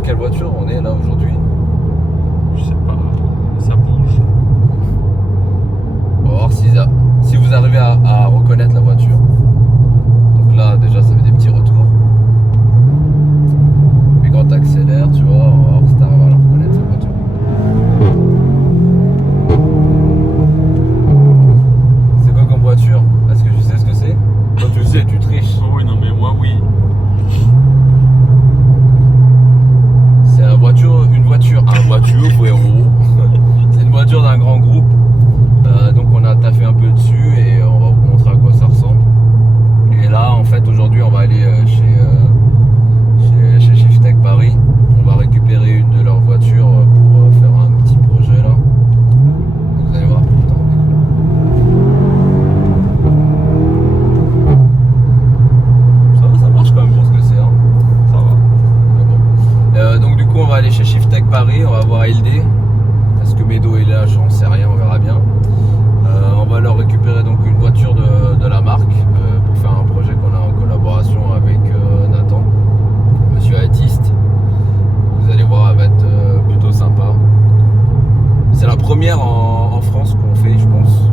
dans quelle voiture on est là aujourd'hui? Je sais pas, ça bouge. On va voir si vous arrivez à reconnaître la voiture. Donc là déjà ça fait des petits retours. Mais quand tu accélères, tu vois, on va voir si tu arrives à la reconnaître cette voiture. C'est quoi comme voiture? Est-ce que tu sais ce que c'est? Toi tu le sais, tu triches. Oh oui, non mais moi oui. C'est un voiture, c'est une voiture d'un grand groupe. Donc on a taffé un peu dessus et on va vous montrer à quoi ça ressemble. Et là en fait aujourd'hui on va aller chez Shiftech Paris. On va récupérer une de leurs voitures pour faire un petit projet là. Donc, vous allez voir. Ça marche quand même pour ce que c'est. Hein. Ça va. Donc du coup on va aller chez Shiftech Paris, on va voir LD. Est-ce que Medo est là? J'en sais rien, on verra bien. On va leur récupérer donc une voiture de la marque pour faire un projet qu'on a en collaboration avec Nathan, Monsieur Artiste. Vous allez voir, elle va être plutôt sympa. C'est la première en France qu'on fait, je pense.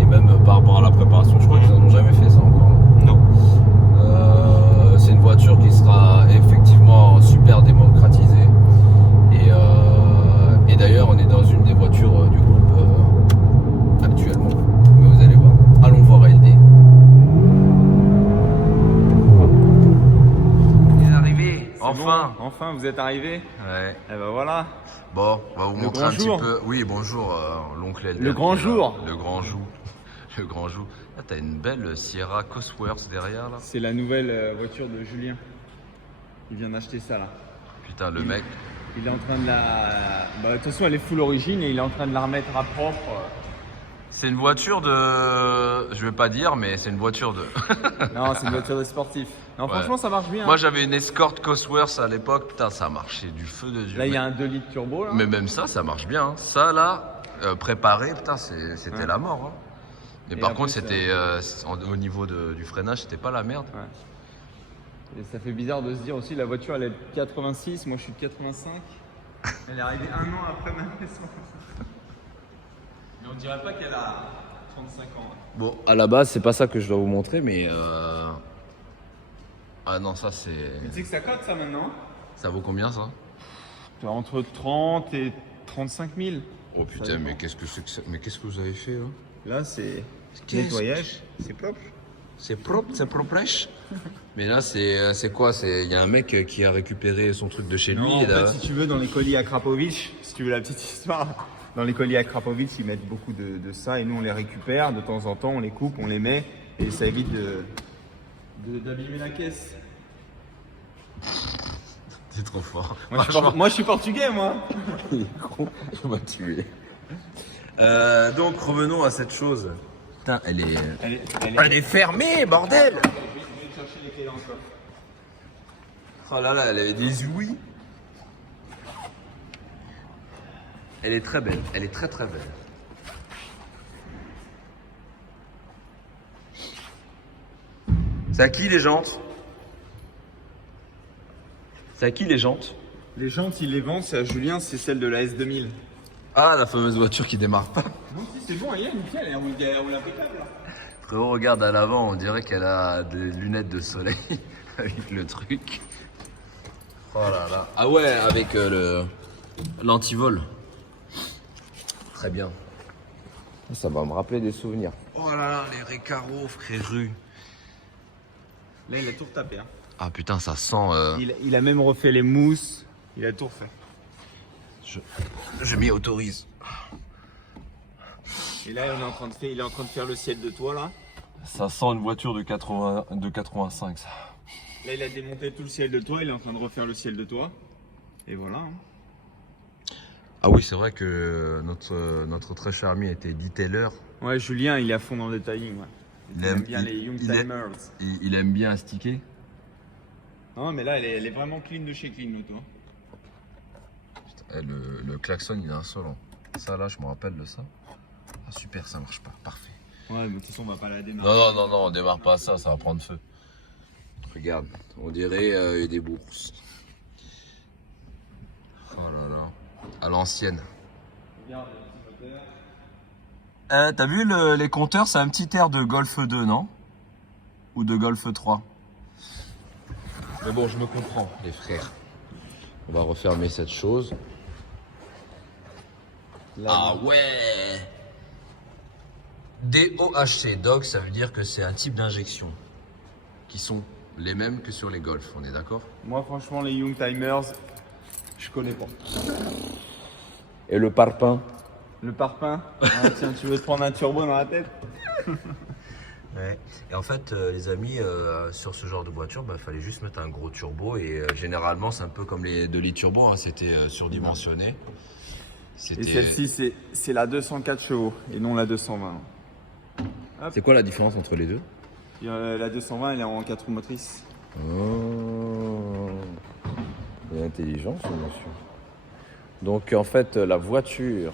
Et même par rapport à la préparation, je crois qu'ils n'en ont jamais fait ça encore. Non. C'est une voiture qui sera effectivement super démocratisée. Et d'ailleurs, on est dans une des voitures du groupe actuellement. Mais vous allez voir. Allons voir LD. On est arrivé. Enfin. Bon, enfin, vous êtes arrivés. Ouais. Et ben voilà. Bon, on va vous Le montrer grand un jour. petit peu. Oui, bonjour, l'oncle LD. Le grand jour. Le grand jour. Le grand jour. Là, t'as une belle Sierra Cosworth derrière là. C'est la nouvelle voiture de Julien. Il vient d'acheter ça là. Putain, le mec. Il est en train de la. Bah, de toute façon, elle est full origine et il est en train de la remettre à propre. C'est une voiture de. Je vais pas dire, mais c'est une voiture de. Non, c'est une voiture de sportif. Non, Ouais. franchement, ça marche bien. Moi j'avais une Escort Cosworth à l'époque, putain ça marchait du feu de Dieu. Là, il y a un 2 litres turbo. Là. Mais même ça marche bien. Hein. Ça là, préparé, putain c'était Ouais. la mort. Hein. Mais Et par en contre plus, c'était au niveau du freinage, c'était pas la merde. Ouais. Et ça fait bizarre de se dire aussi, la voiture elle est de 86, moi je suis de 85. Elle est arrivée un an après ma naissance. Mais on dirait pas qu'elle a 35 ans. Bon, à la base c'est pas ça que je dois vous montrer, mais ah non ça c'est. Mais tu sais que ça cote ça maintenant. Ça vaut combien ça? Entre 30 et 35 000. Oh putain, dépend. mais qu'est-ce que c'est que ça? Mais qu'est-ce que vous avez fait là? Là c'est Qu'est-ce nettoyage, c'est propre. C'est propre, c'est propre. Mais là, c'est quoi? Il y a un mec qui a récupéré son truc de chez lui. Non, Et en là... fait, si tu veux, dans les colis à Krapovic, si tu veux la petite histoire, dans les colis à Krapovic, ils mettent beaucoup de ça et nous on les récupère de temps en temps, on les coupe, on les met et ça évite d'abîmer la caisse. C'est trop fort. Moi je suis portugais, moi. Il est con, il m'a tué. Donc, revenons à cette chose. Putain, elle est fermée, bordel! Je vais chercher les clés dans le coffre. Oh là là, elle avait des ouïes. Elle est très belle, elle est très très belle. C'est à qui les jantes? C'est à qui les jantes? Les jantes, ils les vendent, c'est à Julien, c'est celle de la S2000. Ah, la fameuse voiture qui démarre pas. Non, si, c'est bon, elle nickel, elle roule impeccable là. Frérot, regarde à l'avant, on dirait qu'elle a des lunettes de soleil avec le truc. Oh là là. Ah ouais, avec l'antivol. Très bien. Ça va me rappeler des souvenirs. Oh là là, les Recaro, frérot. Là, il a tout retapé. Hein. Ah putain, ça sent. Il a même refait les mousses, il a tout refait. Je m'y autorise. Et là, il est en train de faire le ciel de toit là. Ça sent une voiture de 85 ça. Là, il a démonté tout le ciel de toit, il est en train de refaire le ciel de toit. Et voilà. Hein. Ah oui, c'est vrai que notre très cher ami était detailer. Ouais, Julien, il est à fond dans le detailing. Ouais. Il aime bien les Young Timers. Il aime bien astiquer. Non, mais là, elle est vraiment clean de chez Clean, l'auto. Le klaxon, il est insolent. Ça, là, je me rappelle de ça. Ah, super, ça marche pas. Parfait. Ouais, mais de toute façon, on va pas la démarrer. Non, on démarre pas ça, ça va prendre feu. Regarde, on dirait des bourses. à l'ancienne. Regarde le petit moteur. T'as vu les compteurs, c'est un petit air de Golf 2, non? Ou de Golf 3. Mais bon, je me comprends, les frères. On va refermer cette chose. Ah ouais! DOHC, Dog, ça veut dire que c'est un type d'injection qui sont les mêmes que sur les Golf, on est d'accord? Moi, franchement, les Youngtimers, je connais pas. Et le parpaing? Le parpaing. Ah, tiens, tu veux te prendre un turbo dans la tête? Ouais. Et en fait, les amis, sur ce genre de voiture, il fallait juste mettre un gros turbo. Et généralement, c'est un peu comme les 2 litres turbo, hein, c'était surdimensionné. Et celle-ci, c'est la 204 chevaux et non la 220. C'est quoi la différence entre les deux? La 220, elle est en 4 roues motrices. Oh, il est intelligent ce monsieur. Donc en fait, la voiture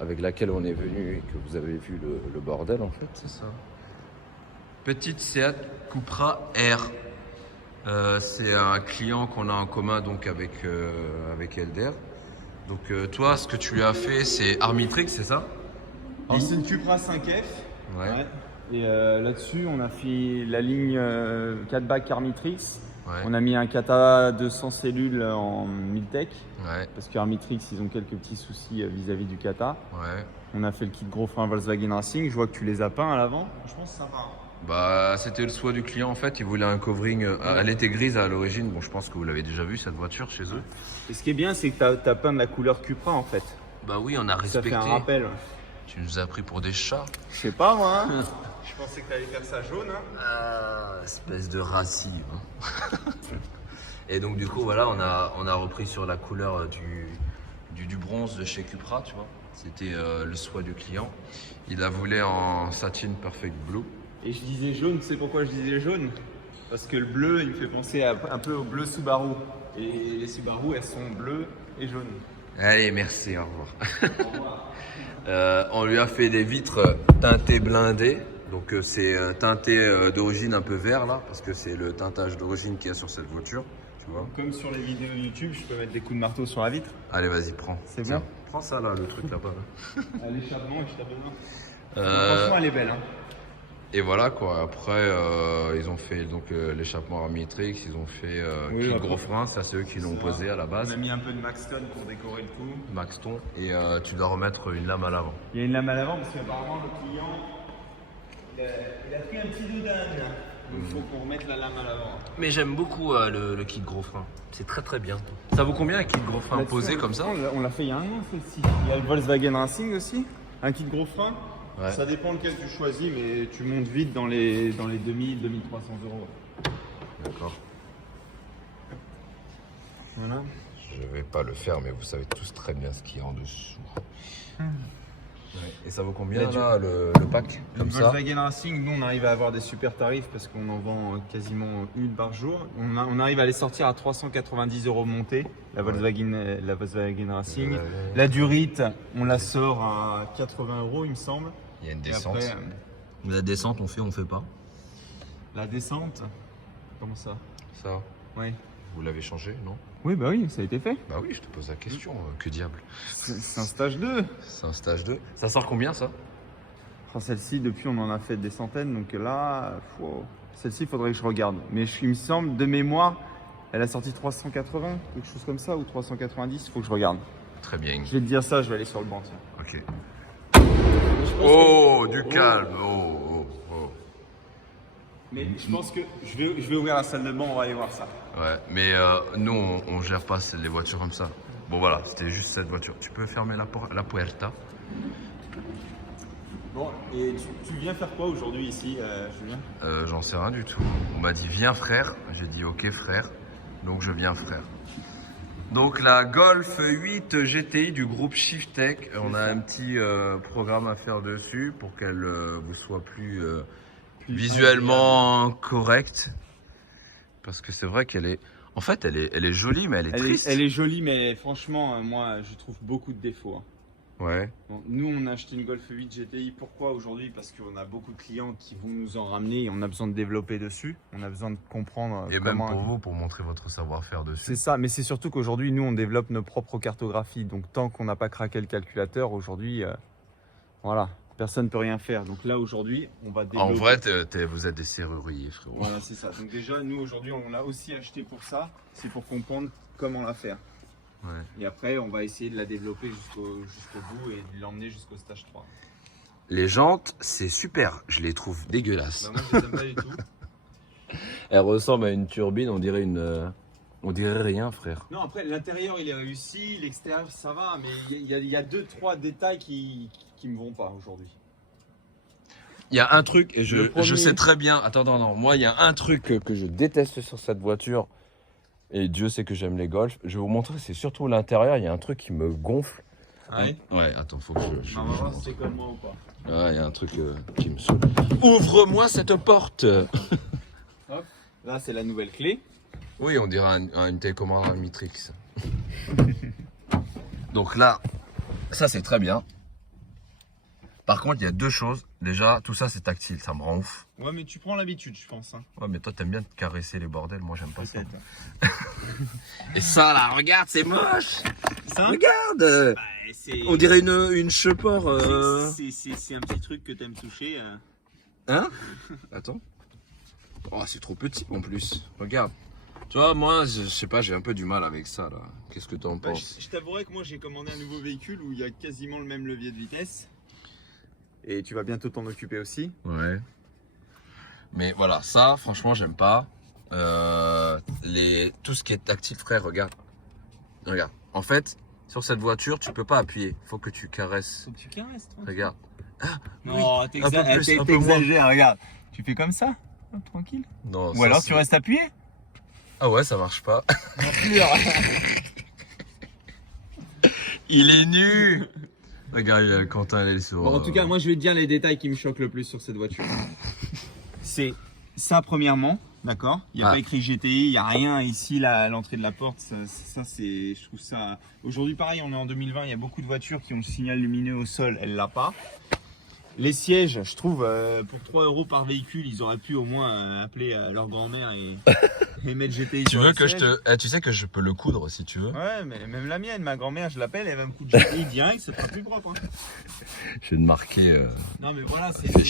avec laquelle on est venu et que vous avez vu le bordel, en fait, c'est ça. Petite Seat Cupra R. C'est un client qu'on a en commun donc avec Elder. Donc toi, ce que tu lui as fait, c'est Armitrix, c'est ça? Alors c'est une Cupra 5F. Ouais. Et là-dessus, on a fait la ligne 4 bacs Armitrix. Ouais. On a mis un Kata 200 cellules en Miltech. Ouais. Parce qu'Armitrix, ils ont quelques petits soucis vis-à-vis du Kata. Ouais. On a fait le kit gros frein Volkswagen Racing. Je vois que tu les as peints à l'avant. Je pense que c'est sympa. Bah, c'était le souhait du client en fait. Il voulait un covering. Elle était grise à l'origine. Bon, je pense que vous l'avez déjà vu cette voiture chez eux. Et ce qui est bien, c'est que tu as peint de la couleur Cupra en fait. Bah oui, on a respecté. Ça fait un rappel. Tu nous as pris pour des chats. Je sais pas moi. Je pensais que tu allais faire ça jaune. Espèce de racisme. Et donc du coup voilà, on a repris sur la couleur du bronze de chez Cupra, tu vois. C'était le souhait du client. Il la voulait en satin perfect blue. Et je disais jaune, tu sais pourquoi je disais jaune? Parce que le bleu, il me fait penser un peu au bleu Subaru. Et les Subaru, elles sont bleues et jaunes. Allez, merci, au revoir. On lui a fait des vitres teintées blindées. Donc c'est teinté d'origine un peu vert là, parce que c'est le teintage d'origine qu'il y a sur cette voiture. Tu vois. Comme sur les vidéos YouTube, je peux mettre des coups de marteau sur la vitre. Allez, vas-y, prends. C'est Tiens, bon. prends ça là, le truc là-bas. Là. L'échappement, je tape dedans. Franchement, elle est belle. Hein. Et voilà quoi. Après, ils ont fait donc l'échappement Armitrix, ils ont fait le gros frein, ça c'est eux qui l'ont posé à la base. On a mis un peu de Maxton pour décorer le tout. Maxton. Et tu dois remettre une lame à l'avant. Il y a une lame à l'avant parce qu'apparemment le client, il a pris un petit dodane. Donc il faut qu'on remette la lame à l'avant. Mais j'aime beaucoup le kit gros frein. C'est très très bien. Ça vaut combien un kit gros frein posé comme ça? On l'a fait il y a un an celle-ci. Il y a le Volkswagen Racing aussi. Un kit gros frein. Ouais. Ça dépend lequel tu choisis, mais tu montes vite dans les 2000, 2300 euros. D'accord. Voilà. Je vais pas le faire, mais vous savez tous très bien ce qu'il y a en dessous. Ouais. Et ça vaut combien là, le pack comme ça? Volkswagen Racing, nous on arrive à avoir des super tarifs parce qu'on en vend quasiment une par jour. On arrive à les sortir à 390 euros montée, la Volkswagen Racing. La Durite, on la sort à 80 euros il me semble. Il y a une descente. Après, La descente, on fait pas? la descente, comment ça? Ça, Oui. vous l'avez changé, non? Oui, bah oui, ça a été fait. Bah oui, je te pose la question, que diable. C'est un stage 2. C'est un stage 2. Ça sort combien ça? Enfin, celle-ci, depuis, on en a fait des centaines, donc là, celle-ci, il faudrait que je regarde. Mais il me semble, de mémoire, elle a sorti 380, quelque chose comme ça, ou 390, il faut que je regarde. Très bien. Je vais te dire ça, je vais aller sur le banc. Tiens. Ok. Oh, du calme. Oh. Mais je pense que je vais ouvrir la salle de bain, on va aller voir ça. Ouais, mais nous, on gère pas les voitures comme ça. Bon, voilà, c'était juste cette voiture. Tu peux fermer la puerta. Bon, et tu viens faire quoi aujourd'hui ici, Julien? J'en sais rien du tout. On m'a dit viens frère. J'ai dit ok frère. Donc je viens frère. Donc la Golf 8 GTI du groupe Shiftech. On a un petit programme à faire dessus pour qu'elle vous soit plus visuellement correcte. Parce que c'est vrai qu'elle est... En fait, elle est jolie, mais elle est triste. Elle est jolie, mais franchement, moi, je trouve beaucoup de défauts. Hein. Ouais. Bon, nous, on a acheté une Golf 8 GTI. Pourquoi aujourd'hui? Parce qu'on a beaucoup de clients qui vont nous en ramener et on a besoin de développer dessus. On a besoin de comprendre Et comment... même pour vous, pour montrer votre savoir-faire dessus. C'est ça, mais c'est surtout qu'aujourd'hui, nous, on développe nos propres cartographies. Donc, tant qu'on n'a pas craqué le calculateur, aujourd'hui, voilà, personne ne peut rien faire. Donc là, aujourd'hui, on va développer... En vrai, vous êtes des serruriers, frérot. Voilà, c'est ça. Donc déjà, nous, aujourd'hui, on l'a aussi acheté pour ça. C'est pour comprendre comment la faire. Ouais. Et après, on va essayer de la développer jusqu'au bout et de l'emmener jusqu'au stage 3. Les jantes, c'est super. Je les trouve dégueulasses. Bah, moi, je les aime pas du tout. Elles ressemblent à une turbine, on dirait on dirait rien, frère. Non, après, l'intérieur, il est réussi. L'extérieur, ça va. Mais il y a 2-3 détails qui me vont pas aujourd'hui. Il y a un truc, et Le premier- je sais très bien. Attends, non. Moi, il y a un truc que je déteste sur cette voiture. Et Dieu sait que j'aime les Golf. Je vais vous montrer, c'est surtout l'intérieur. Il y a un truc qui me gonfle. Ouais. Ouais, attends, faut que je On va voir si c'est comme moi ou pas. Ouais, il y a un truc qui me saoule. Ouvre-moi cette porte. Hop. Là, c'est la nouvelle clé. Oui, on dirait une télécommande à Mitrix. Donc là, ça c'est très bien. Par contre, il y a deux choses. Déjà, tout ça c'est tactile, ça me rend ouf. Ouais, mais tu prends l'habitude, je pense. Hein. Ouais, mais toi t'aimes bien te caresser les bordels, moi j'aime pas ça. Peut-être. Et ça là, regarde, c'est moche. Ça Regarde. On dirait une cheport. C'est un petit truc que t'aimes toucher. Hein? Attends. Oh, c'est trop petit en plus. Regarde. Tu vois, moi, je sais pas, j'ai un peu du mal avec ça là. Qu'est-ce que t'en penses? Je t'avouerai que moi j'ai commandé un nouveau véhicule où il y a quasiment le même levier de vitesse. Et tu vas bientôt t'en occuper aussi. Ouais. Mais voilà, ça, franchement, j'aime pas. Tout ce qui est tactile, frère, regarde. Regarde. En fait, sur cette voiture, tu peux pas appuyer. Faut que tu caresses. Faut que tu caresses, toi. Regarde. Non, un peu plus, un peu moins. t'exagères, regarde. Tu fais comme ça, tranquille. Non, Ou ça, alors c'est- tu restes appuyé. Ah ouais, ça marche pas. Il est nu. Regarde, il a le Quentin, elle est sur. Bon, en tout cas, moi je vais te dire les détails qui me choquent le plus sur cette voiture. C'est ça, premièrement, d'accord. Il n'y a Ah. pas écrit GTI, il n'y a rien ici là, à l'entrée de la porte. Ça c'est, je trouve ça. Aujourd'hui, pareil, on est en 2020, il y a beaucoup de voitures qui ont le signal lumineux au sol, elle l'a pas. Les sièges, je trouve, pour 3 € par véhicule, ils auraient pu au moins appeler leur grand-mère et mettre GTI Tu sur veux le que je siège. te. Tu sais que je peux le coudre si tu veux. Ouais, mais même la mienne, ma grand-mère, je l'appelle, elle va me coudre GTI direct, c'est pas plus propre. Hein. Je vais te marquer. Non, mais voilà, en fait, The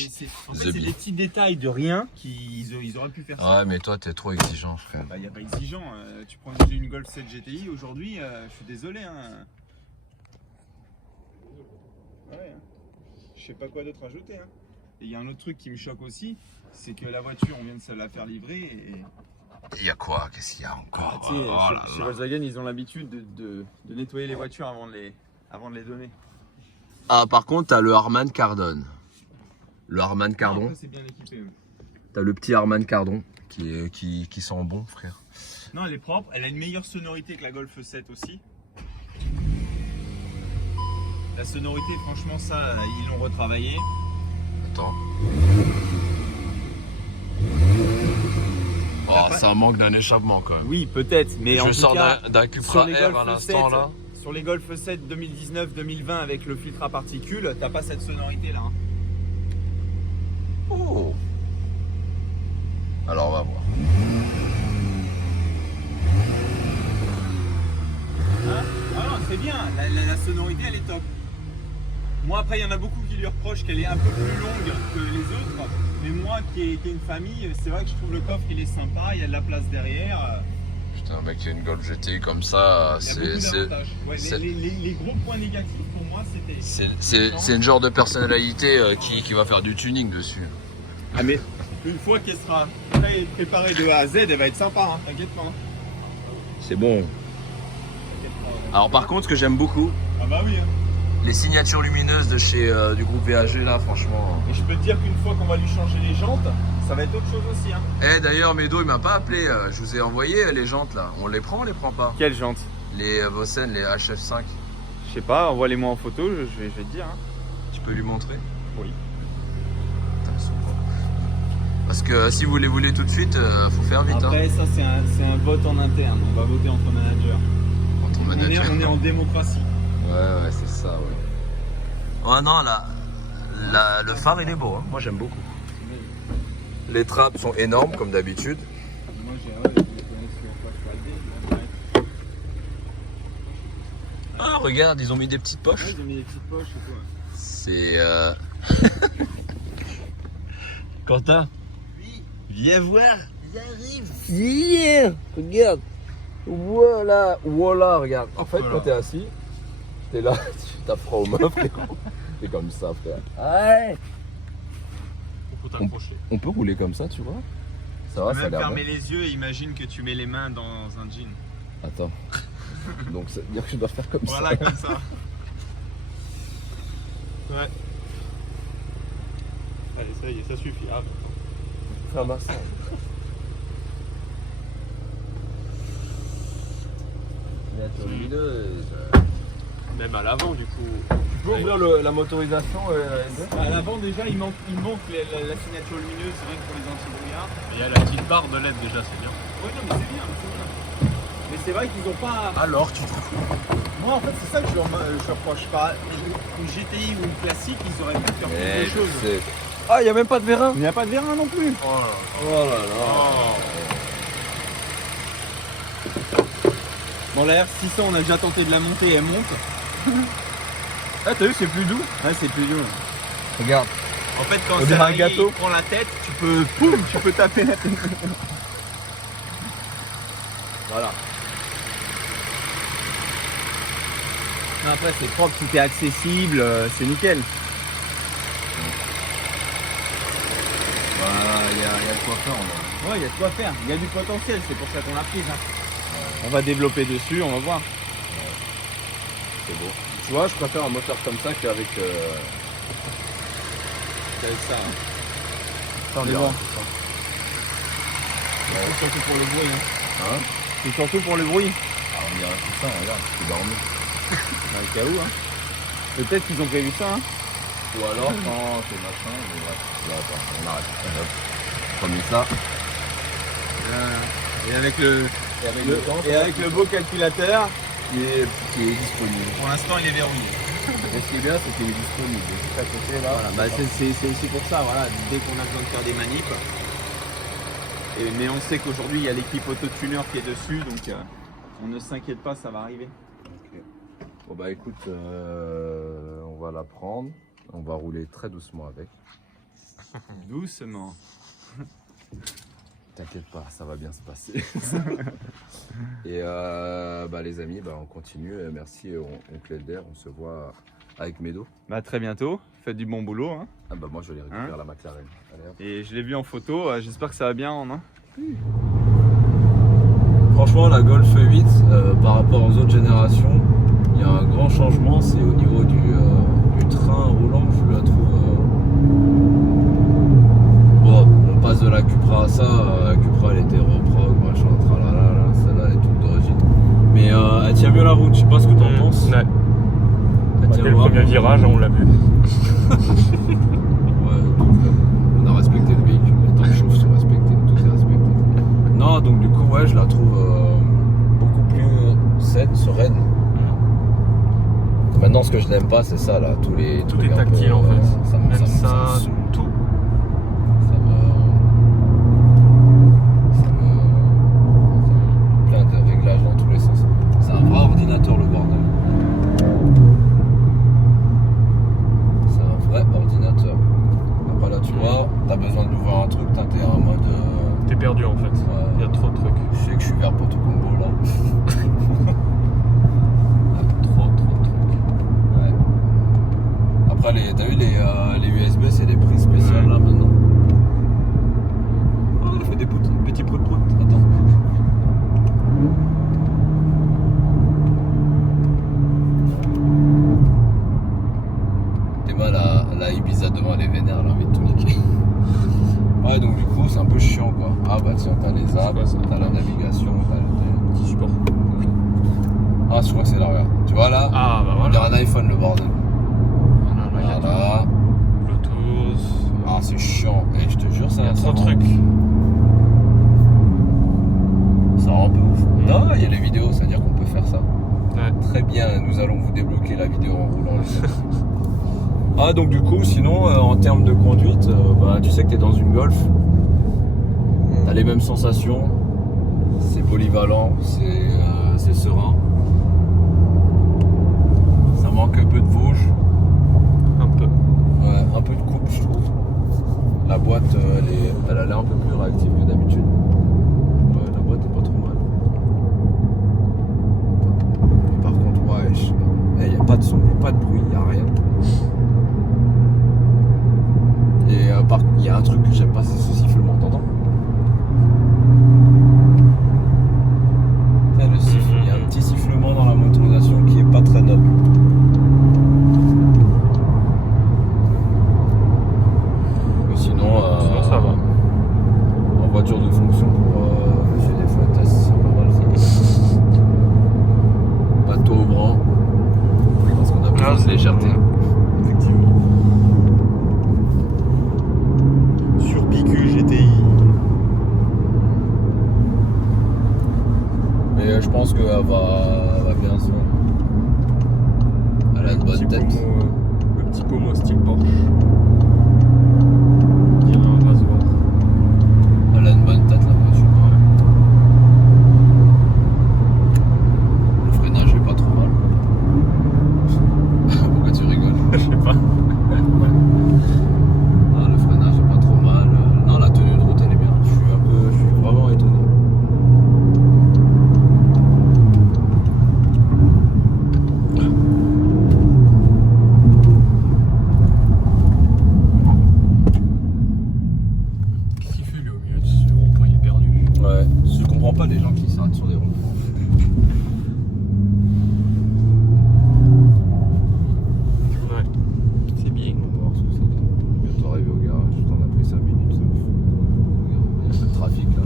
c'est Bee. des petits détails de rien qu'ils auraient pu faire ça. Ouais, mais toi, t'es trop exigeant, frère. Bah, y a pas exigeant. Tu prends une Golf 7 GTI aujourd'hui, je suis désolé. Hein. Ouais, hein. Je sais pas quoi d'autre ajouter. Hein. Et il y a un autre truc qui me choque aussi, c'est que la voiture, on vient de se la faire livrer. Et... Il y a quoi? Qu'est-ce qu'il y a encore? tu sais, Oh là chez là. Volkswagen, ils ont l'habitude de nettoyer les voitures avant de les donner. Ah, par contre, t'as le Harman Kardon. Le Harman Kardon. Après, c'est bien équipé. Oui. T'as le petit Harman Kardon qui sent bon, frère. Non, elle est propre. Elle a une meilleure sonorité que la Golf 7 aussi. La sonorité, franchement, ça, ils l'ont retravaillé. Attends. Oh, ça manque d'un échappement quand même. Oui, peut-être, mais en Je tout sors cas, d'un sur Cupra les R à Golf l'instant 7, là. sur les Golf 7 2019-2020 avec le filtre à particules, t'as pas cette sonorité là. Hein. Oh. Alors on va voir. Hein ah non, c'est bien, la sonorité elle est top. Moi après il y en a beaucoup qui lui reprochent qu'elle est un peu plus longue que les autres, mais moi qui ai une famille, c'est vrai que je trouve le coffre il est sympa, il y a de la place derrière. Putain, mec, il y a une Golf GTI comme ça, Il y a beaucoup c'est d'avantages. Ouais, c'est- les gros points négatifs pour moi c'était... c'est une genre de personnalité qui va faire du tuning dessus. Ah mais une fois qu'elle sera préparée de A à Z, elle va être sympa, hein, t'inquiète pas. Hein. C'est bon. T'inquiète pas, ouais. Alors par contre, ce que j'aime beaucoup, Ah bah oui. Hein. les signatures lumineuses de chez du groupe VAG là, franchement. Et je peux te dire qu'une fois qu'on va lui changer les jantes, ça va être autre chose aussi. Hein. Eh d'ailleurs, Medo il m'a pas appelé, je vous ai envoyé les jantes là. On les prend, on les prend pas? Quelle jante? Les Vossen, les HF5. Je sais pas, envoie-les-moi en photo, je vais te dire. Hein. Tu peux lui montrer? Oui. Putain, ils sont bons. Parce que si vous les voulez tout de suite, faut faire vite. Après, ça c'est un vote en interne, on va voter entre managers. Quand on On est en démocratie. Ouais, c'est ça, ouais. Ouais, non, le phare il est beau, hein. Moi j'aime beaucoup. Les trappes sont énormes comme d'habitude. Moi j'ai Ah, regarde, ils ont mis des petites poches. ils ont mis des petites poches et tout. C'est. Quentin? Oui. Viens voir. J'arrive. Viens. Regarde. Voilà. Voilà, regarde. En fait, quand t'es assis, t'es là, tu t'as froid aux mains, frérot. T'es comme ça, frère. Ouais. On peut rouler comme ça, tu vois. Ça va, ça a Même l'air fermer bon. les yeux et imagine que tu mets les mains dans un jean. Attends. Donc ça veut dire que je dois faire comme ça. Voilà, comme ça. Ouais. Allez, ça y est, ça suffit. Ah, Faire un massage. même à l'avant, du coup. Tu peux ouvrir la motorisation À l'avant déjà il manque la signature lumineuse rien que pour les anti-brouillards. Il y a la petite barre de LED déjà, c'est bien. Ouais non mais c'est bien, Mais c'est vrai qu'ils ont pas. Alors tu trouves? Moi en fait c'est ça que je leur reproche pas. Une GTI ou une classique ils auraient pu faire plus de choses. Ah, il n'y a même pas de vérin. Il n'y a pas de vérin non plus. Oh là là. Bon la R600 on a déjà tenté de la monter et elle monte. Ah t'as vu c'est plus doux. Ouais c'est plus doux. Regarde. En fait quand On dirait un ça gâteau. prend la tête, tu peux taper la tête. Voilà. Non, après c'est propre, tout est accessible, c'est nickel. Il y a de quoi faire. Ouais, il y a de quoi faire, il y a du potentiel, c'est pour ça qu'on l'a prise. Hein. On va développer dessus, on va voir. C'est beau. Tu vois, je préfère un moteur comme ça qu'avec. Avec ça. Hein. Attends, C'est bon. C'est surtout pour le bruit. Hein. C'est surtout pour le bruit. Ah, on dirait tout ça, regarde, c'est dormi. Dans le cas où, hein. Peut-être qu'ils ont prévu ça, hein. Ou alors quand c'est machin, mais bref. Là, attends, on arrête. On met ça. Et avec le beau calculateur, Qui est disponible. pour l'instant il est verrouillé. Mais ce qui est bien, c'est qu'il est disponible. Juste à côté là. Voilà, bah c'est aussi pour ça, voilà, dès qu'on a besoin de faire des manips. Mais on sait qu'aujourd'hui il y a l'équipe autotuner qui est dessus, donc on ne s'inquiète pas, ça va arriver. Okay. Bon bah écoute, on va la prendre. On va rouler très doucement avec. Doucement. T'inquiète pas, ça va bien se passer. Et bah les amis, bah on continue. Merci oncle Elder, on se voit avec Médo. Bah très bientôt, faites du bon boulot. Hein. Ah bah moi je vais aller récupérer la McLaren. Allez, hop. Et je l'ai vu en photo, j'espère que ça va bien. Hein. Franchement la Golf 8 par rapport aux autres générations, il y a un grand changement, c'est au niveau du train roulant, je la trouve. Bon, on passe de la Cupra à ça, la Cupra elle était reprog, machin, tralala, celle-là elle est toute d'origine. Mais elle tient mieux la route, je sais pas ce que t'en penses. Ouais. Elle tient Dès le vraiment premier virage, on l'a vu. Ouais, donc, on a respecté le véhicule, les temps chauffent sont respectés, tout est respecté. Non, donc du coup, ouais, je la trouve beaucoup plus saine, sereine. Maintenant, ce que je n'aime pas, c'est ça là, tous les Tout trucs est un tactile peu, en fait. Ça me Même ça, saoule. tout. Ça me plein de réglages dans tous les sens. C'est un vrai ordinateur le bordel. C'est un vrai ordinateur. Après là, tu vois, t'as besoin de nous voir un truc, t'es en mode. T'es perdu en fait. Il y a trop de trucs. Je sais que je suis vers Porto Combo là. Trop de trucs. Ouais. Après, t'as vu les USB, c'est des prix spéciales là maintenant. Oh, il a fait des petits prout-prout. Attends. T'es mal à la Ibiza devant, elle est vénère, elle a envie de tout niquer. Ouais, donc du coup, c'est un peu chiant quoi. Ah bah tiens, t'as les apps, t'as la navigation, t'as Petit support. Ah, je crois que c'est là, regarde. Tu vois là, Ah bah on voilà. dirait un iPhone le bordel. Voilà, là, il y a Voilà. Bluetooth. Ah, c'est chiant. Et je te jure, ça Il y a trop de rend- trucs. Ça rend un peu ouf. Non, il y a les vidéos, c'est-à-dire qu'on peut faire ça. Ouais. Très bien, nous allons vous débloquer la vidéo en roulant. Les amis. Ah, donc du coup, sinon, en termes de conduite, bah, tu sais que tu es dans une Golf. Tu as les mêmes sensations. C'est polyvalent, c'est serein. Ça manque un peu de Vosges. Un peu. Ouais, un peu de coupe, je trouve. La boîte, elle a l'air un peu plus réactive que d'habitude. Ouais, la boîte est pas trop mal. Mais par contre, ouais, il n'y a pas de son, il n'y a pas de bruit, il n'y a rien. Et il y a un truc que j'aime pas, c'est ce sifflement, t'entends? Il y a un petit sifflement dans la motorisation qui est pas très noble. Mais sinon, ça va. En voiture de fonction pour j'ai des Fuentes, c'est pas mal ça. Bateau au bras, parce qu'on a besoin de légèreté. Effectivement. Sur PQ GTI. Mais je pense qu'elle va bien se vendre. Elle a une bonne tête. Le petit pommeau style Porsche. On dirait un rasoir. Elle a une bonne tête la voiture. Le freinage est pas trop mal. Pourquoi tu rigoles? Je sais pas. Ah, le freinage est pas trop mal. Non, la tenue de route elle est bien. Je suis vraiment étonné. Qu'est-ce qu'il fait lui au milieu de ce rond-point, il est perdu. Ouais, je comprends pas les gens qui s'arrêtent sur des ronds-points. Ouais. C'est bien. On va voir ce que ça donne. Bientôt arrivé au garage, on a pris 5 minutes. Ça me fout. Regarde, il y a un peu de trafic là.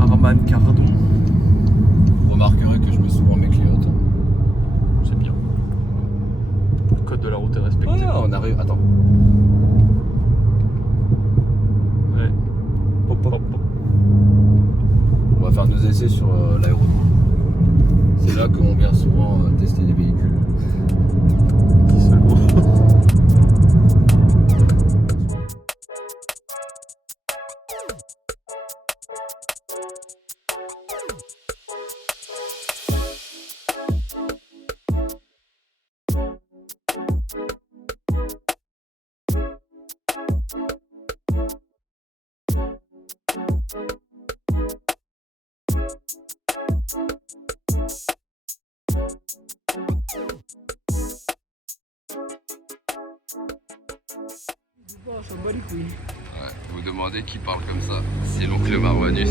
Arman Cardon. Vous remarquerez que je mets souvent mes clignotes. C'est bien. Le code de la route est respecté. Ouais, on arrive. Attends. Ouais. Hop, hop, hop. On va faire nos essais sur l'aérodrome. C'est là qu'on vient souvent tester les véhicules. Qui seulement. Ouais, vous demandez qui parle comme ça. C'est l'oncle Marwanus.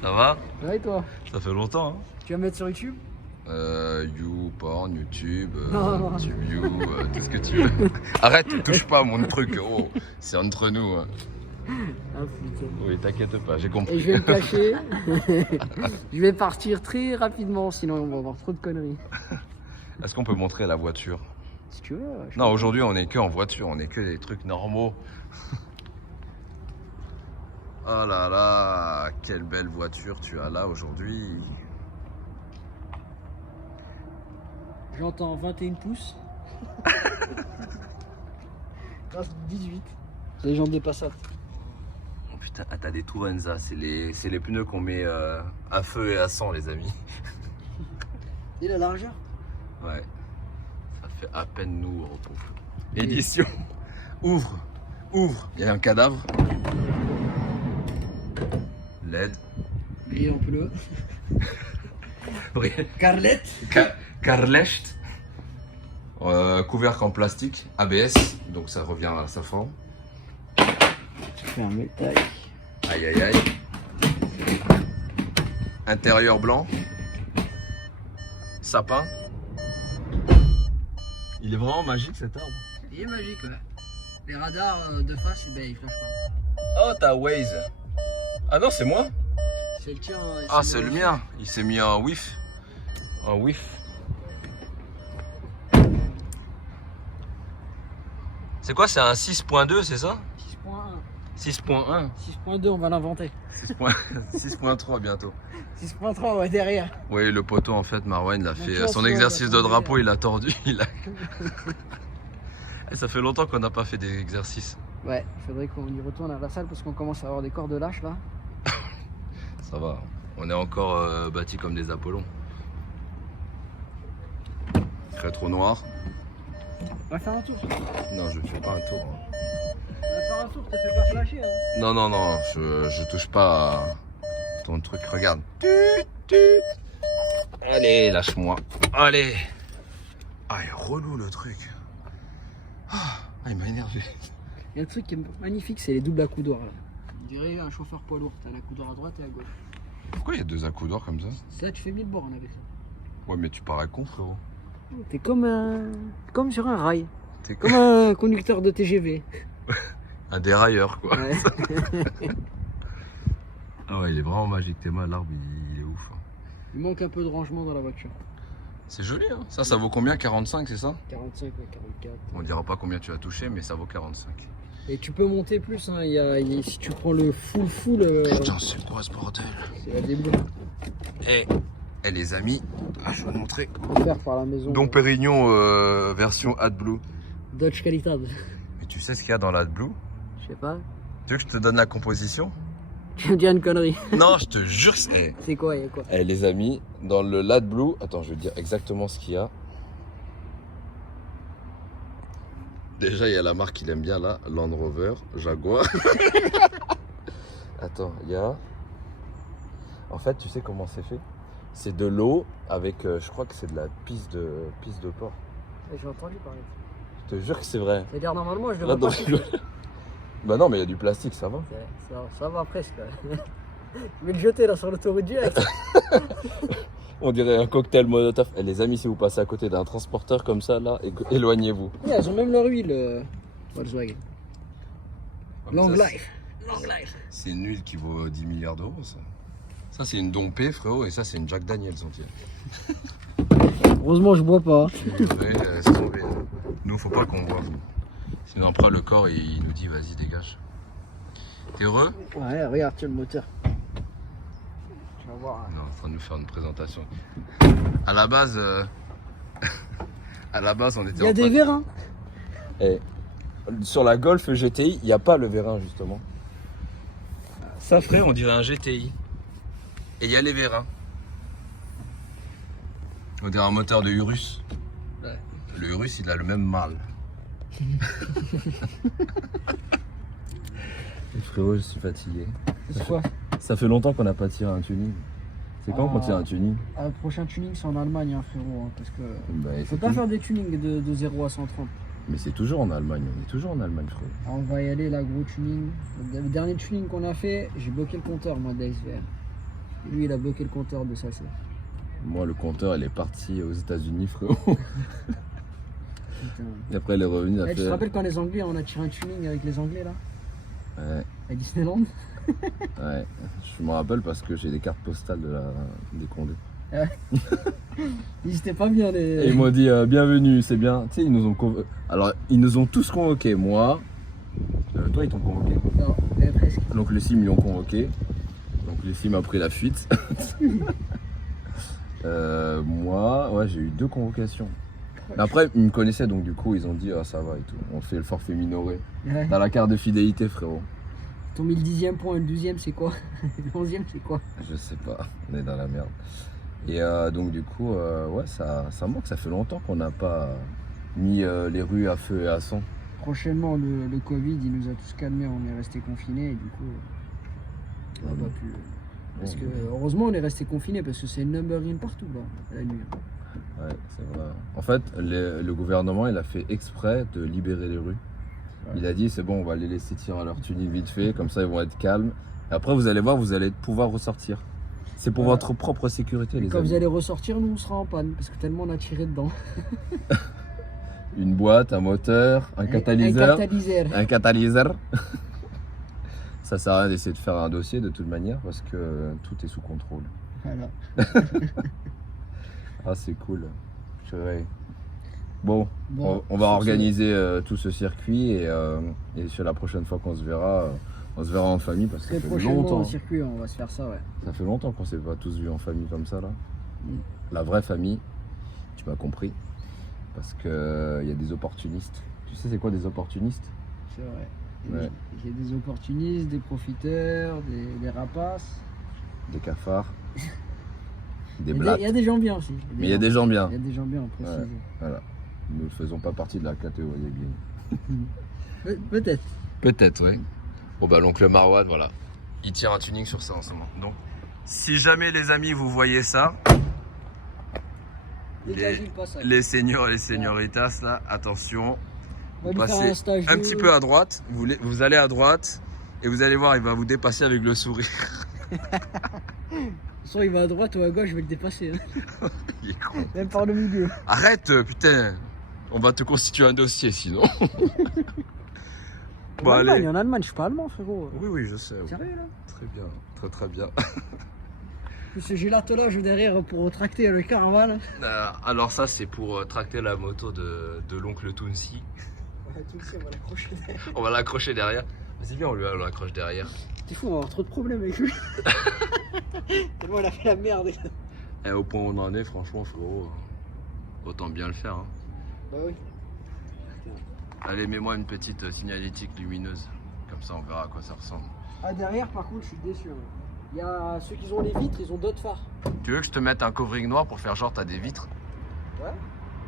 Ça va? Ouais, toi, Ça fait longtemps, hein? tu vas me mettre sur YouTube? YouPorn, YouTube, Non. TubeView, tout ce que tu veux. Arrête, touche pas à mon truc. Oh, c'est entre nous. Hein. Ah putain. Oui, t'inquiète pas, j'ai Et compris. je vais me cacher. Je vais partir très rapidement, sinon on va avoir trop de conneries. Est-ce qu'on peut montrer la voiture? Si tu veux. Non, aujourd'hui on est que en voiture, on est que des trucs normaux. Oh là là, quelle belle voiture tu as là aujourd'hui. J'entends 21 pouces. Grâce 18. C'est les gens des Passat. Oh putain, ah, t'as des Turanza, c'est les pneus qu'on met à feu et à sang, les amis. Et la largeur? Ouais, ça fait à peine nous au repos. Édition, ouvre, il y a un cadavre. LED. Grillé en pneu. Brielle. Carlette. Carlecht. Couvercle en plastique, ABS, donc ça revient à sa forme. Ferme taille. Aïe aïe aïe. Intérieur blanc. Sapin. Il est vraiment magique cet arbre. Il est magique, ouais. Les radars de face, ben, ils flashent pas. Oh, t'as Waze. Ah non, c'est moi. C'est le tien. Ah, c'est le mien. Il s'est mis un whiff. Un whiff. C'est quoi? C'est un 6.2, c'est ça? 6.1. 6.1. 6.2, on va l'inventer. 6.3 bientôt. 6.3, ouais, derrière. Oui, le poteau, en fait, Marwan, il a Donc, fait tu vois, son sinon, exercice on de va drapeau, tomber, il a tordu. Ça fait longtemps qu'on n'a pas fait des exercices. Ouais, il faudrait qu'on y retourne à la salle parce qu'on commence à avoir des corps de lâche là. Ça va, on est encore bâtis comme des Apollons. Rétro noir. On va faire un tour. Non, je ne fais pas un tour. On va faire un tour, te fais pas flasher. Hein. Non, non, non, je touche pas à ton truc. Regarde. Allez, lâche-moi. Allez. Ah, il est relou le truc. Ah, il m'a énervé. Il y a un truc qui est magnifique, c'est les doubles accoudoirs là. On dirait un chauffeur poids lourd, t'as l'accoudoir à droite et à gauche. Pourquoi il y a deux accoudoirs comme ça? Ça, tu fais 1000 bornes avec ça. Ouais, mais tu parais con, frérot. T'es comme sur un rail, T'es comme un conducteur de TGV. un dérailleur, quoi. Ouais. Ah ouais, il est vraiment magique. Tes mains, l'arbre, il est ouf. Il manque un peu de rangement dans la voiture. C'est joli, hein. Ça vaut combien? 45, c'est ça? 45, ouais, 44. On dira pas combien tu as touché, mais ça vaut 45. Et tu peux monter plus, hein. Si tu prends le full, Putain, c'est quoi ce bordel? c'est la déboule. Eh, les amis, je vais vous montrer. Offert par la maison. Dom Pérignon version AdBlue. Dodge Qualidad. Mais tu sais ce qu'il y a dans l'AdBlue? Je sais pas. Tu veux que je te donne la composition? Tu me dis une connerie. Non, je te jure. Eh, C'est quoi, il y a quoi? les amis, dans le l'AdBlue, attends, je vais te dire exactement ce qu'il y a. Déjà, il y a la marque qu'il aime bien là, Land Rover, Jaguar. Attends, il y a. En fait, tu sais comment c'est fait? C'est de l'eau avec, je crois que c'est de la pisse de porc. J'ai entendu parler. Je te jure que c'est vrai. C'est-à-dire, normalement, je Là, devrais dans pas. le- Bah non, mais il y a du plastique, ça va. Ça va presque. Je vais le jeter là sur l'autoroute direct. On dirait un cocktail Molotov. Eh, les amis, si vous passez à côté d'un transporteur comme ça, là, éloignez-vous. Yeah, ils ont même leur huile, Volkswagen. Long Ça, life. Long life. C'est une huile qui vaut 10 milliards d'euros, ça. Ça, c'est une Dompé, frérot, et ça, c'est une Jack Daniels entière. Heureusement, je bois pas. Ouais, laisse tomber. Nous, faut pas qu'on voit. Sinon, après, le corps, il nous dit, vas-y, dégage. T'es heureux? Ouais, regarde, tiens le moteur. Tu vas voir. On est en train de nous faire une présentation. À la base, on était Il y a des vérins. Et sur la Golf GTI, il n'y a pas le vérin justement. Ça ferait, on dirait un GTI. Et il y a les vérins. On dirait un moteur de Urus. Ouais. Le Urus, il a le même mal. Et frérot, je suis fatigué. C'est quoi? Ça fait longtemps qu'on n'a pas tiré un tuning. C'est quand qu'on tire un tuning? Le prochain tuning, c'est en Allemagne, hein, frérot. Hein, parce que. Bah, Faut pas faire des tunings de 0 à 130. Mais c'est toujours en Allemagne, on est toujours en Allemagne, frérot. Alors, on va y aller, là, gros tuning. Le dernier tuning qu'on a fait, j'ai bloqué le compteur, moi, d'ASVR. Lui, il a bloqué le compteur de ça, c'est. Moi, le compteur, il est parti aux États-Unis, frérot. Putain. Et après, il est revenu. Tu te rappelles quand les Anglais, on a tiré un tuning avec les Anglais, là? Ouais, À Disneyland? ouais. Je me rappelle parce que j'ai des cartes postales des Condés. Ils étaient pas bien, les. Et ils m'ont dit bienvenue, c'est bien. Tu sais, ils nous ont Alors, ils nous ont tous convoqués. Moi, toi, ils t'ont convoqué. Non, mais presque. Donc, le sim, ils l'ont convoqué. Donc, le sim a pris la fuite. Moi, ouais, j'ai eu 2 convocations. Mais après, ils me connaissaient, donc du coup, ils ont dit, ah, ça va et tout. On fait le forfait minoré. Ouais. T'as la carte de fidélité, frérot. T'as mis le 10e point, le 12e, c'est quoi? Le 11e, c'est quoi? Je sais pas, on est dans la merde. Et donc du coup, ouais, ça manque, ça fait longtemps qu'on n'a pas mis les rues à feu et à sang. Prochainement, le Covid, il nous a tous calmés, on est resté confinés et du coup, on n'a pas pu. Parce que heureusement, on est resté confinés parce que c'est number in partout là, la nuit. Ouais, c'est vrai. En fait, le gouvernement, il a fait exprès de libérer les rues. Il a dit, c'est bon, on va les laisser tirer à leur tunnel vite fait, comme ça ils vont être calmes. Et après, vous allez voir, vous allez pouvoir ressortir. C'est pour votre propre sécurité, les Quand amis. vous allez ressortir, nous on sera en panne parce que tellement on a tiré dedans. Une boîte, un moteur, un catalyseur. Un catalyseur. Un catalyseur. Ça sert à rien d'essayer de faire un dossier de toute manière parce que tout est sous contrôle. Voilà. Ah, c'est cool. Purée. Bon, Bon, on va sur ce- organiser tout ce circuit et sur la prochaine fois qu'on se verra, On se verra en famille parce que Très ça fait prochainement longtemps. au circuit, on va se faire ça, ouais. Ça fait longtemps qu'on s'est pas tous vus en famille comme ça là. Mm. La vraie famille, tu m'as compris. Parce que il y a des opportunistes. Tu sais c'est quoi des opportunistes? C'est vrai. Ouais. Il y a des opportunistes, des profiteurs, des rapaces. Des cafards. Des Il y blattes. a des gens bien aussi. Mais il y a des gens bien. Il y a des gens bien, précisé. Voilà. Nous ne faisons pas partie de la catégorie bien. Peut-être. Peut-être, ouais. Bon bah l'oncle Marwan, voilà. Il tire un tuning sur ça en ce moment. Donc, si jamais les amis vous voyez ça, Dégagez le passage. les seniors et les senioritas là, attention. On va Vous lui faire passez un stage un de- petit peu à droite, vous allez à droite et vous allez voir, il va vous dépasser avec le sourire. Soit il va à droite ou à gauche, je vais le dépasser. Hein. Il est con. Même par le milieu. Arrête, putain. On va te constituer un dossier sinon. Bon, allez. En Allemagne, je suis pas allemand, frérot. Oui, oui, je sais. oui. Sérieux là? Très bien, très très bien. Parce que j'ai l'attelage derrière pour tracter le caravane. Alors ça c'est pour tracter la moto de l'oncle Tounsi. Ouais, tout ça, on va l'accrocher derrière. On va l'accrocher derrière. Vas-y viens, on l'accroche derrière. T'es fou, on va avoir trop de problèmes avec lui. Tellement il a fait la merde. Et au point où on en est, franchement frérot, autant bien le faire. Hein. Bah oui. Allez, mets-moi une petite signalétique lumineuse. Comme ça on verra à quoi ça ressemble. Ah, derrière, par contre, je suis déçu. Hein. Il y a ceux qui ont les vitres, ils ont d'autres phares. Tu veux que je te mette un covering noir pour faire genre t'as des vitres? Ouais.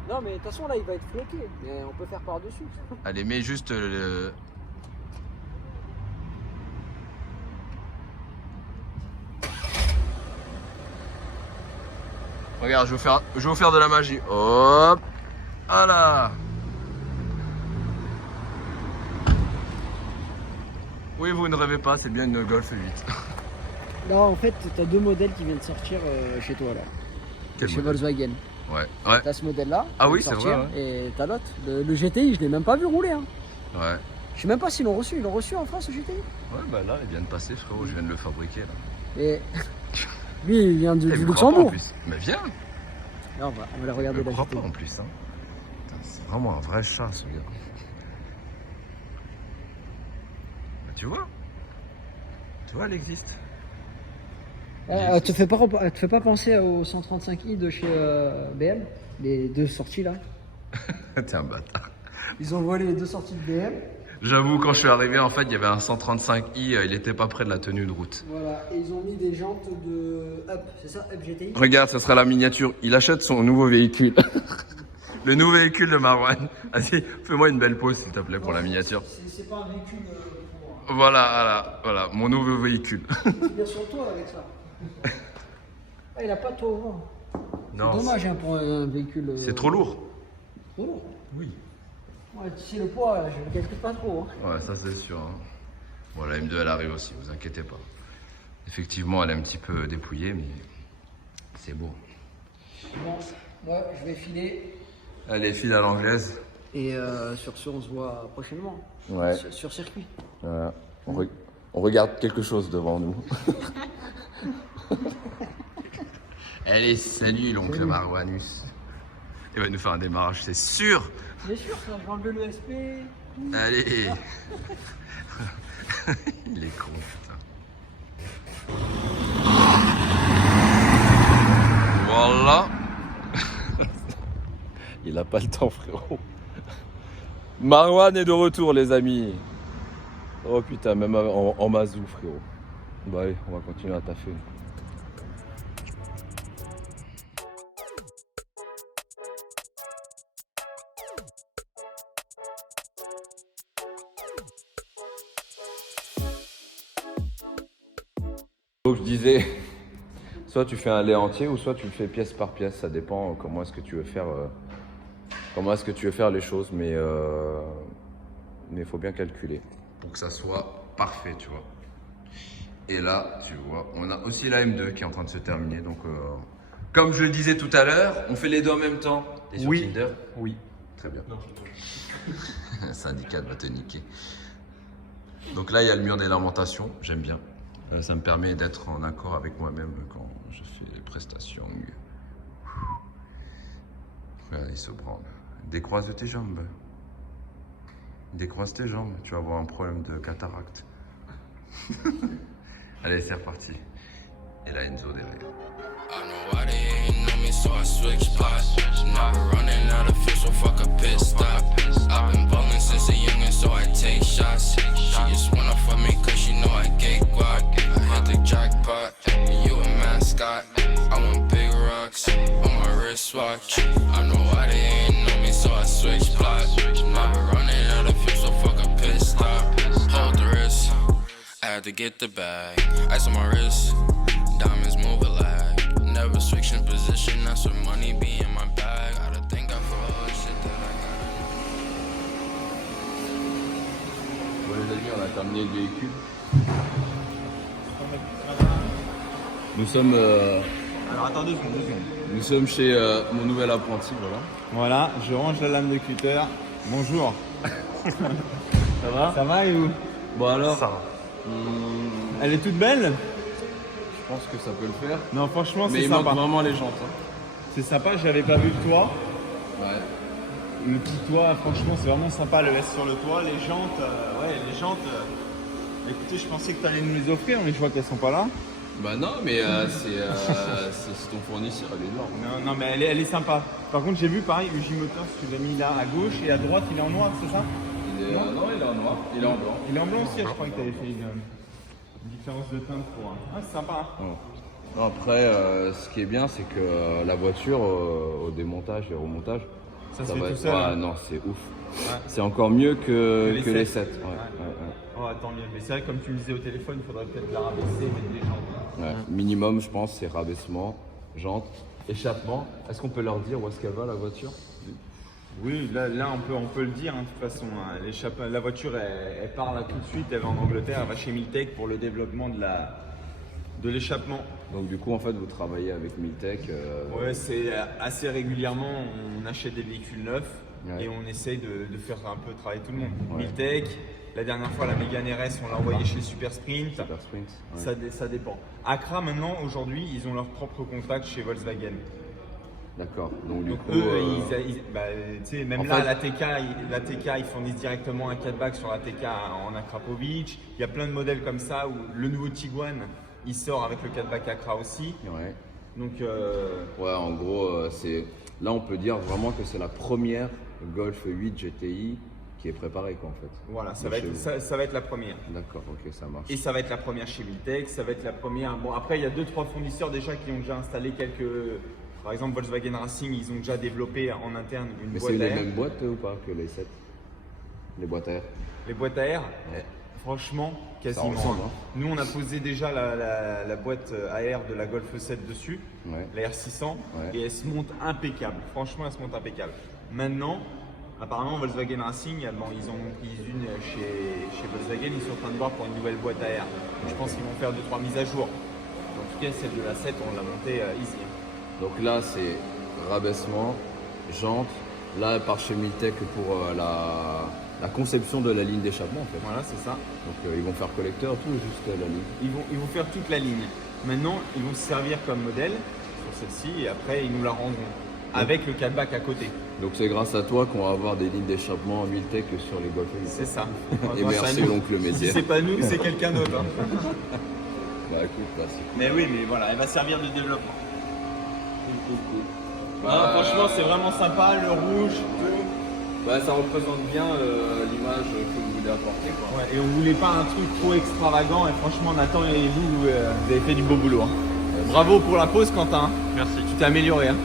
Non, mais de toute façon, là, il va être floqué. Mais on peut faire par-dessus. Allez, mets juste le... Regarde, je vais vous faire de la magie. Hop. Voilà. Oui, vous ne rêvez pas, c'est bien une Golf 8. Là, en fait, t'as deux modèles qui viennent de sortir chez toi, là. Quel Chez modèle? Volkswagen. Ouais, ouais, T'as ce modèle-là. Ah qui oui, vient de c'est sortir, vrai, Et t'as l'autre. Le GTI, je l'ai même pas vu rouler. Hein. ouais. Je sais même pas s'ils l'ont reçu. Ils l'ont reçu en France, le GTI? Ouais, bah là, il vient de passer, frérot, je viens de le fabriquer là. Et lui, il vient Eh, du me crois pas, en Luxembourg. plus. Mais viens, Là, on va la regarder je la crois GTI. pas en plus. Hein. Putain, c'est vraiment un vrai chat ce gars. Bah, tu vois, elle existe. Elle te fait pas penser au 135i de chez BM, les deux sorties là. T'es un bâtard. Ils ont volé les deux sorties de BM. J'avoue, quand je suis arrivé, en fait, il y avait un 135i, il était pas près de la tenue de route. Voilà, et ils ont mis des jantes de Up, c'est ça, Up GTI. Regarde, ça sera la miniature. Il achète son nouveau véhicule. Le nouveau véhicule de Marwan. Vas-y, fais-moi une belle pause, s'il te plaît, pour la miniature. C'est pas un véhicule pour. Voilà, mon nouveau véhicule. C'est bien sur toi avec ça. Ah, il a pas de toit au vent. Non, Dommage hein, pour un véhicule. c'est trop lourd. Trop lourd. Oui. Ouais, tu sais, le poids, je ne calcule pas trop. Hein. Ouais, ça c'est sûr. Hein. Bon, la M2 elle arrive aussi, vous inquiétez pas. Effectivement, elle est un petit peu dépouillée, mais c'est beau. Bon, moi, je vais filer. Allez, file à l'anglaise. Et sur ce, on se voit prochainement. Ouais. Sur circuit. Voilà. On regarde quelque chose devant nous. Allez, salut l'oncle Marwanus. Il va nous faire un démarrage, c'est sûr. Bien sûr, ça, je vais enlever le SP. Allez. Il est con, putain. Voilà. Il a pas le temps, frérot. Marwan est de retour, les amis. Oh putain, même en mazou, frérot. Bah allez, on va continuer à taffer. Donc je disais, soit tu fais un lait entier ou soit tu le fais pièce par pièce, ça dépend comment est-ce que tu veux faire, les choses, mais il faut bien calculer pour que ça soit parfait, tu vois. Et là, tu vois, on a aussi la M2 qui est en train de se terminer, donc comme je le disais tout à l'heure, on fait les deux en même temps. T'es sur Tinder? Oui. Très bien. Syndicat va te niquer. Donc là, il y a le mur des lamentations, j'aime bien. Ça me permet d'être en accord avec moi-même quand je fais les prestations. Regarde, il se branle. Décroise tes jambes. Décroise tes jambes, tu vas avoir un problème de cataracte. Allez, c'est reparti. Et là, Enzo derrière. I know why they ain't know me, so I switch spots. Now we're running out of fuel, so fuck a pit stop. I've been ballin' since a youngin', so I take shots. She just wanna fuck me cause she know I get guac. I hit the jackpot, you a mascot. I want big rocks on my wristwatch. I know why they ain't know me, so I switch spots. Now we're running out of fuel, so fuck a pit stop. Hold the wrist, I had to get the bag. Ice on my wrist, diamonds move a lag. Never switch in position, that's what money be in my bag. I don't think I for all the shit that I got. Bon les amis, on a terminé le véhicule. Nous sommes, Alors attends 2 secondes. nous sommes chez mon nouvel apprenti, voilà. Voilà, je range la lame de cutter. Bonjour. Ça va? Ça va et vous? Bon alors, Ça va. Elle est toute belle? je pense que ça peut le faire. Non, franchement, Mais c'est il sympa. manque vraiment les jantes. Hein. C'est sympa, j'avais pas vu le toit. Ouais. Le petit toit, franchement, c'est vraiment sympa le S sur le toit. Les jantes, écoutez, je pensais que tu allais nous les offrir, mais je vois qu'elles sont pas là. Bah non, mais c'est ton fournisseur, il est énorme. Non, mais elle est sympa. Par contre, j'ai vu pareil, le J-Motors, tu l'as mis là à gauche et à droite, il est en noir, c'est ça? Non, il est en noir, il est en blanc. Il est en blanc aussi, je crois que tu avais fait une différence de teinte pour un. Ah, c'est sympa. Hein. Ouais. Après, ce qui est bien, c'est que la voiture, au démontage et au remontage, Ça se fait va tout être- seul. Ouais, hein. non, c'est ouf. Ouais. C'est encore mieux que Que les les sets. 7. Ouais. Oh, attends, mieux. Mais c'est vrai, comme tu me disais au téléphone, il faudrait peut-être la rabaisser, mettre des jantes. Ouais. Minimum, je pense, c'est rabaissement, jantes, échappement. Est-ce qu'on peut leur dire où est-ce qu'elle va, la voiture? Oui, là on peut le dire, hein, de toute façon. Hein. La voiture, elle part là tout de suite, elle va en Angleterre, elle va chez Miltech pour le développement de l'échappement. Donc du coup, en fait, vous travaillez avec Miltech. Ouais, c'est assez régulièrement, on achète des véhicules neufs Ouais. et on essaye de faire un peu travailler tout le monde. Ouais. Miltech, la dernière fois, la Mégane RS, on l'a envoyée chez Super Sprint. Super Sprint. Ouais. Ça dépend. Accra, maintenant, aujourd'hui, ils ont leur propre contact chez Volkswagen. D'accord. Donc du Donc coup, eux, bah, tu sais, même en là, fait- la TK, ils fournissent directement un 4-bac sur la TK en Akrapovic. Il y a plein de modèles comme ça où le nouveau Tiguan, il sort avec le 4-bac Accra aussi. ouais. Donc, Ouais, en gros, c'est là, on peut dire vraiment que c'est la première Golf 8 GTI qui est préparée, quoi, en fait. voilà, ça De va, chez être, vous. ça va être la première. D'accord, ok, ça marche. Et ça va être la première chez Miltech, ça va être la première. Bon, après, il y a 2-3 fournisseurs déjà qui ont déjà installé quelques. Par exemple, Volkswagen Racing, ils ont déjà développé en interne une Mais boîte c'est à les air. mêmes boîtes ou pas que les 7? Les boîtes à air? Les boîtes à air, Ouais. franchement, quasiment. ressemble, hein. Nous, on a posé déjà la boîte à air de la Golf 7 dessus, Ouais. la R600, Ouais. et elle se monte impeccable. Franchement, elle se monte impeccable. Maintenant, apparemment, Volkswagen Racing, bon, ils en ont pris une chez Volkswagen, ils sont en train de voir pour une nouvelle boîte à air. Donc, je pense qu'ils vont faire 2-3 mises à jour. En tout cas, celle de la 7, on l'a montée easy. Donc là, c'est rabaissement, jantes. Là, elle part chez Miltech pour la conception de la ligne d'échappement, en fait. Voilà, c'est ça. Donc ils vont faire collecteur, tout, juste la ligne. Ils vont faire toute la ligne. Maintenant, ils vont se servir comme modèle sur celle-ci et après, ils nous la rendront avec le 4-bac à côté. Donc c'est grâce à toi qu'on va avoir des lignes d'échappement Miltech sur les Golf 8. C'est ça. Et Grâce à merci nous. l'oncle Si Mézières. c'est pas nous, c'est quelqu'un d'autre. hein. Bah écoute, là c'est Mais oui, mais voilà, elle va servir de développement. cool. Franchement, c'est vraiment sympa, le rouge, tout. Bah ça représente bien l'image que vous voulez apporter, quoi. Ouais, et on voulait pas un truc trop extravagant. Et franchement, Nathan et vous, vous avez fait du beau boulot. hein. Bravo pour la pause, Quentin. Merci. Tu t'es amélioré. Hein.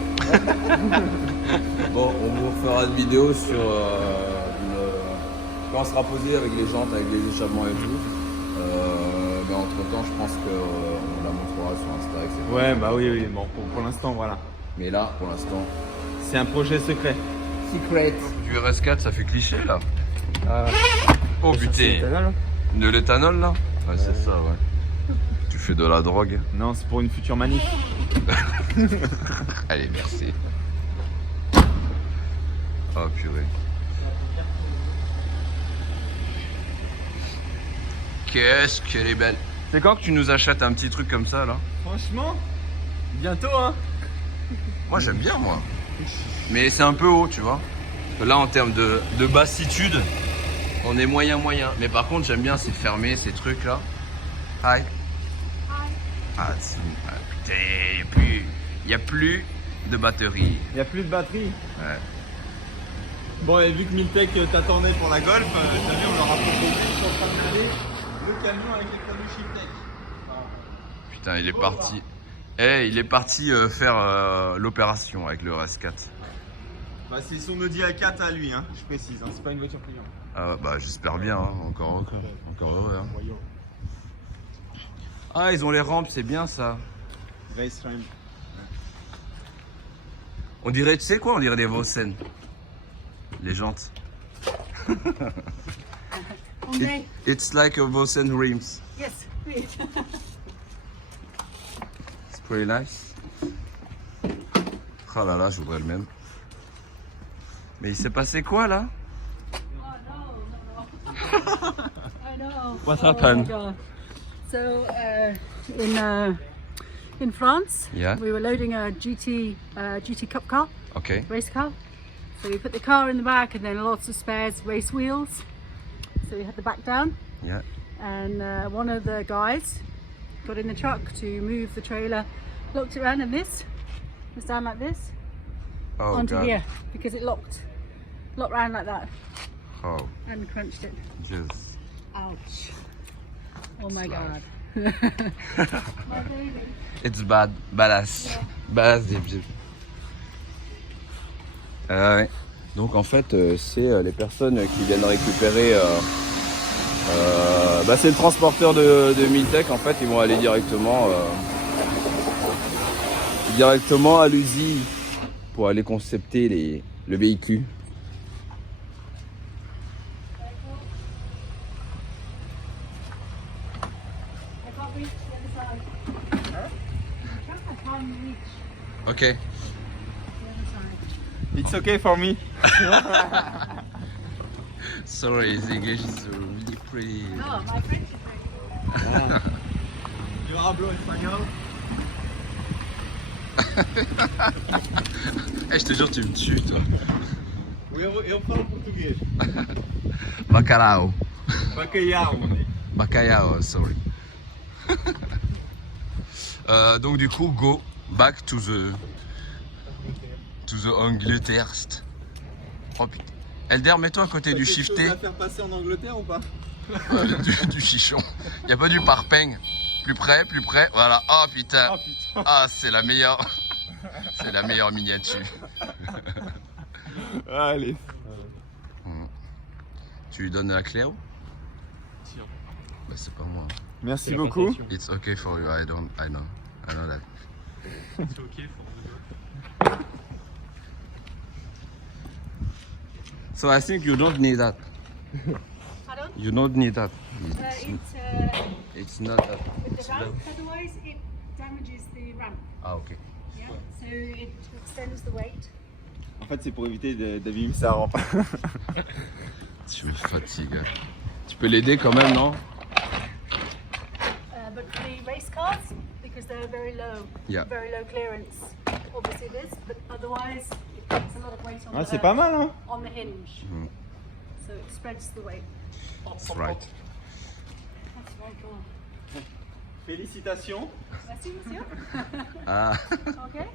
Bon, on vous fera une vidéo sur quand on sera posé avec les jantes, avec les échappements et tout. Mais entre temps, je pense qu'on la montrera sur Insta, etc. Ouais, bah oui. Bon, pour l'instant, voilà. Mais là, pour l'instant. C'est un projet secret. Secret. Du RS4, ça fait cliché là. Oh C'est putain. éternel. De l'éthanol là? Ouais, c'est ça, ouais. Tu fais de la drogue. Non, c'est pour une future manif. Allez, merci. Oh purée. Qu'est-ce qu'elle est belle. C'est quand que tu nous achètes un petit truc comme ça là? Franchement, bientôt, hein. Moi j'aime bien moi. Mais c'est un peu haut, tu vois. Parce que là en termes de bassitude, on est moyen. Mais par contre j'aime bien ces fermés, ces trucs là. Hi. Ah, putain, il n'y a plus de batterie. Il n'y a plus de batterie. Ouais. Bon, et vu que Miltech t'attendait pour la Golf, t'as vu, on leur a proposé, ils sont en train de regarder le camion avec les produits Shiftek. Putain, il est parti. Il est parti faire l'opération avec le RS4. Bah, c'est son Audi A4 à lui, hein, je précise, hein, c'est pas une voiture client. Ah, bah, j'espère bien, hein. Encore heureux. Hein. Ah, ils ont les rampes, c'est bien ça. Race ramp. On dirait, tu sais quoi, on dirait des Vossen. Les jantes. It's like a Vossen rims. Yes, please. It's pretty nice. Oh là là, je voudrais le même. Mais il s'est passé quoi là? I know. What Oh happened? my God. So in France, Yeah. we were loading a GT Cup car, Okay. race car. So we put the car in the back, and then lots of spares race wheels. So we had the back down, Yeah. and one of the guys got in the truck to move the trailer, locked it around, and this was down like this Oh onto god. here because it locked around like that Oh, and crunched it. just. Ouch. Oh my Slash. God. My baby. It's badass. Badass des pieds. Ouais. Donc en fait, c'est les personnes qui viennent récupérer. Bah, c'est le transporteur de Miltech. En fait, ils vont aller directement à l'usine pour aller concepter le véhicule. I can't reach the other side. I can't reach Ok. the other side. It's okay for me. Sorry, his English is really pretty. No, my French is very good. Le hablo espagnol. Eh, je te jure, tu me tues, toi. Eu falo português. Bacalhau. Bacalhau. Bacalhau, sorry. Donc du coup, go back to the Angleterre. Oh putain. Elder, mets-toi à côté du shifté, à faire passer en Angleterre ou pas? du chichon. Il n'y a pas du parpeigne. Plus près, voilà. Oh putain. Ah putain. Ah, c'est la meilleure. C'est la meilleure miniature. Allez. Tu lui donnes la clé ou? Tiens. Bah c'est pas moi. Merci C'est la beaucoup. concession. It's okay for you, I know that. C'est ok pour So I think you don't need that. Pardon? You don't need that. It's It's not that. with It's the ramp, low. otherwise it damages the ramp. Ah ok. Yeah. So it extends the weight. En fait, c'est pour éviter d'abîmer sa rampe. Tu me fatigues. Tu peux l'aider quand même, non? But for the race cars, because they're very low clearance, obviously this, but otherwise it takes a lot of weight on, Ah, c'est pas mal, hein? on the hinge. So it spreads the weight. That's right. That's very cool. Félicitations. Merci, monsieur. Ah. Okay.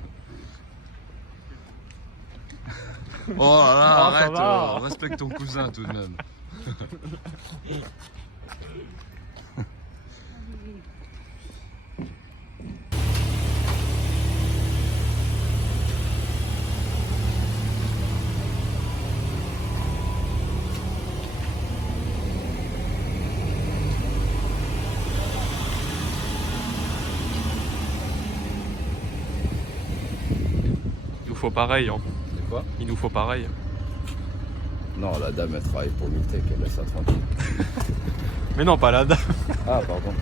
Oh là là, ça arrête, va. respecte ton cousin tout de même. Il nous faut pareil. Hein. C'est quoi? Il nous faut pareil. Non, la dame elle travaille pour Miltech, elle laisse ça tranquille. Mais non, pas la dame. Ah, pardon.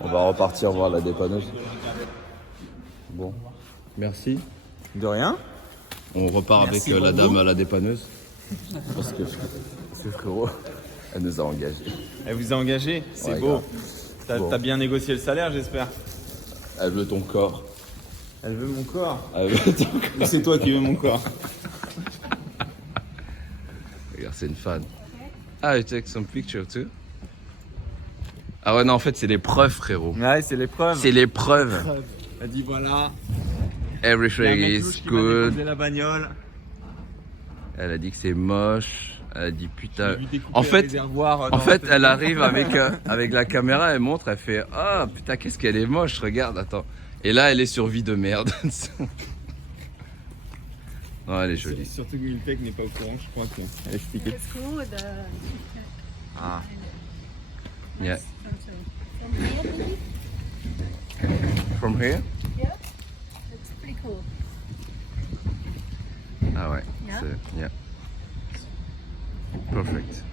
On va repartir voir la dépanneuse. Bon, merci. De rien. On repart Merci avec la beaucoup. dame à la dépanneuse. Parce que frérot, elle nous a engagés. Elle vous a engagé, c'est Ouais, beau. grave. T'as Bon. t'as bien négocié le salaire, j'espère. Elle veut ton corps. Elle veut mon corps. Elle veut ton corps. Ou c'est toi qui veux mon corps? Regarde, c'est une fan. Ah, you take some picture too? Ah ouais, non, en fait, c'est les preuves, frérot. Ouais, c'est l'épreuve. C'est les preuves. Elle dit voilà. Everything il y a un mec is louche qui va good. déposer la bagnole. Elle a dit que c'est moche. Elle a dit putain. J'ai vu découper En le fait, réservoir en dans fait, la elle arrive avec la caméra, elle montre, elle fait ah putain, qu'est-ce qu'elle est moche, regarde, attends. Et là, elle est sur vie de merde. Non, elle est jolie. Surtout que Miltech n'est pas au courant, je crois qu'elle a expliqué. It's called Ah. Yeah. From here, maybe? From here? Yeah. It's pretty cool. Ah ouais. Yeah. c'est- Yeah. Perfect.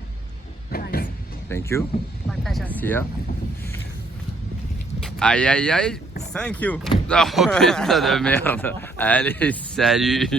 Nice. Thank you. My pleasure. See ya. Aïe aïe aïe. Thank you. Oh putain de merde. Allez, salut.